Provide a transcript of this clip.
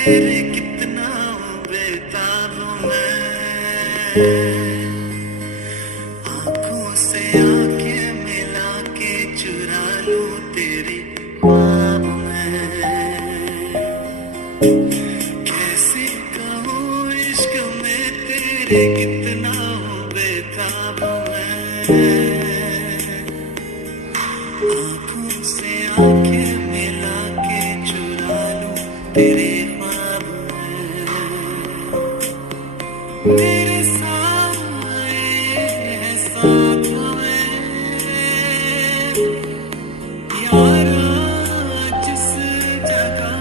तेरे कितना बेताब मैं, आंखों से आंखें मिला के चुरा लूं तेरी ख्वाब मैं। कैसे कहूँ इश्क में तेरे कितना बेताब मैं, आंखों से आंखें मिला के चुरा लूं तेरे ख्वाब में। तेरे साए हैं साथ में यारा जिस जगह।